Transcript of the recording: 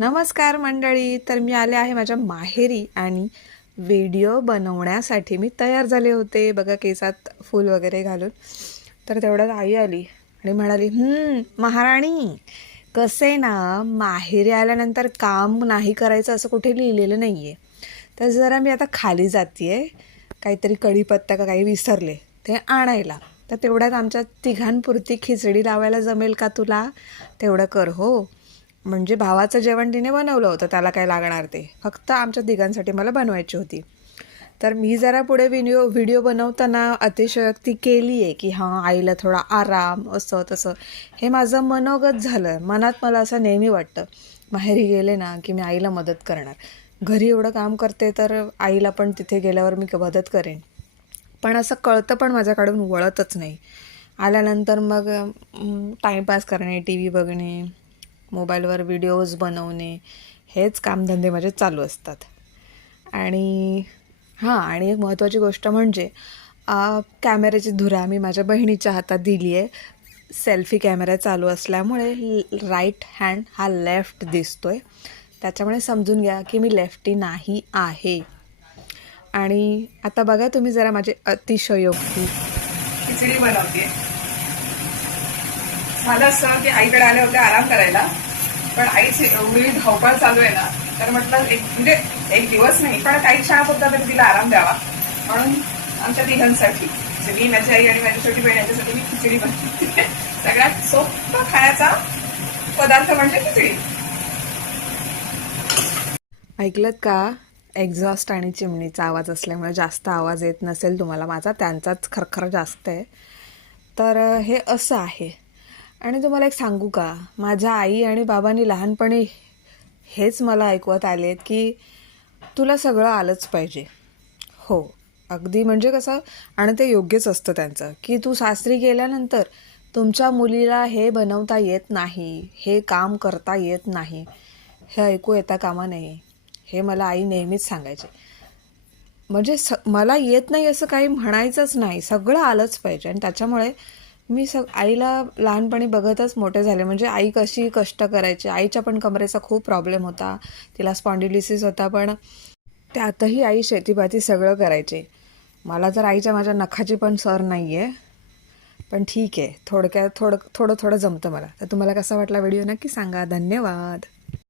नमस्कार मंडळी. तर मी आले आहे माझ्या माहेरी आणि व्हिडिओ बनवण्यासाठी मी तयार झाले होते बघा, केसात फूल वगैरे घालून. तर तेवढ्यात आई आली आणि म्हणाली, महाराणी, कसे ना, माहेरी आल्यानंतर काम नाही करायचं असं कुठे लिहिलेलं नाही आहे. तर जरा मी आता खाली जाते आहे, काहीतरी कढीपत्ता का काही विसरले ते आणायला. तर तेवढ्यात आमच्या तिघांपुरती खिचडी लावायला जमेल का तुला? तेवढं कर हो. म्हणजे भावाचं जेवण तिने बनवलं होतं, त्याला काय लागणार ते, फक्त आमच्या तिघांसाठी मला बनवायची होती. तर मी जरा पुढे व्हिडिओ बनवताना अतिशयोक्ती केली आहे की हां, आईला थोडा आराम, असं तसं. हे माझं मनोगत झालं. मनात मला असं नेहमी वाटतं, माहेरी गेले ना की मी आईला मदत करणार. घरी एवढं काम करते तर आईला पण तिथे गेल्यावर मी मदत करेन. पण असं कळतं पण माझ्याकडून वळतच नाही. आल्यानंतर मग टाईमपास करणे, टी व्ही बघणे, मोबाईलवर व्हिडिओज बनवणे, हेच कामधंदे माझे चालू असतात. आणि आणि एक महत्त्वाची गोष्ट म्हणजे कॅमेऱ्याची धुरा मी माझ्या बहिणीच्या हातात दिली आहे. सेल्फी कॅमेरा चालू असल्यामुळे राईट हँड हा लेफ्ट दिसतोय, त्याच्यामुळे समजून घ्या की मी लेफ्टी नाही आहे. आणि आता बघा तुम्ही जरा माझे अतिशयोक्ती. खिचडी बनवते. झालं असं की आईकडे आले होते आराम करायला, पण आईची एवढी धावपळ चालू आहे ना, तर म्हटलं एक दिवस नाही पण काही क्षणात होता तरी तिला आराम द्यावा, म्हणून आमच्या तिघांसाठी, मी, माझी आई आणि माझी छोटी बहीण यांच्यासाठी मी खिचडी बनवते. सगळ्यात सोपा खाण्याचा पदार्थ म्हणजे खिचडी. ऐकलत का? एक्झॉस्ट आणि चिमणीचा आवाज असल्यामुळे जास्त आवाज येत नसेल तुम्हाला माझा, त्यांचाच खरखर जास्त आहे. तर हे असं आहे. आणि तुम्हाला एक सांगू का, माझ्या आई आणि बाबांनी लहानपणी हेच मला ऐकवत आलेत की तुला सगळं आलंच पाहिजे. हो, अगदी म्हणजे कसं, आणि ते योग्यच असतं त्यांचं, की तू सासरी गेल्यानंतर तुमच्या मुलीला हे बनवता येत नाही, हे काम करता येत नाही, हे ऐकू येता कामा नये. हे मला आई नेहमीच सांगायचे. म्हणजे मला येत नाही असं काही म्हणायचंच नाही, सगळं आलंच पाहिजे. आणि त्याच्यामुळे मी आईला लहानपणी बघतच मोठे झाले. म्हणजे आई कशी कष्ट करायची. आईच्या पण कमरेचा खूप प्रॉब्लेम होता, तिला स्पॉन्डिलिसिस होता, पण त्यातही आई शेतीपाती सगळं करायचे. मला तर आईच्या माझ्या नखाची पण सर नाही आहे, पण ठीक आहे, थोडं थोडं जमतं मला. तर तुम्हाला कसा वाटला व्हिडिओ नक्की सांगा. धन्यवाद.